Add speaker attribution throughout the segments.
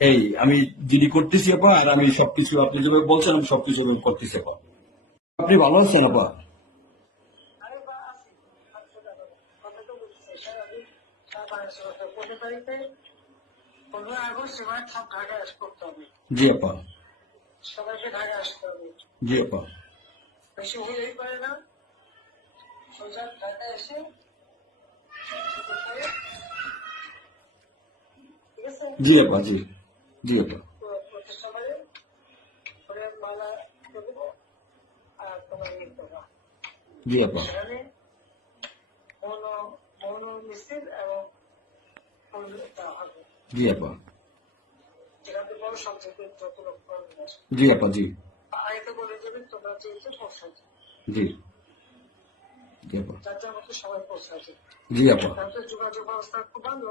Speaker 1: এই, আমি যিনি করতেছি আপা, আর আমি সবকিছু আপনি যেভাবে বলছেন, আমি সবকিছু করতেছি আপা। আপনি ভালো আছেন আপা? জি আপা। জি আপা। জি আপা, জি। জি। আপা জি আপা। জি আপা। জি আপা জি। জি। জি আপা। জি আপা।
Speaker 2: যোগাযোগ ব্যবস্থা খুব ভালো।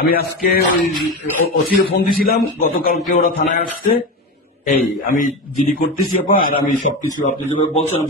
Speaker 1: আমি আজকে ওই ওসিরে ফোন দিছিলাম, গতকালকে ওরা থানায় আসছে। এই, আমি জিডি করতেছি আপা, আর আমি সবকিছু আপনি যেভাবে বলছেন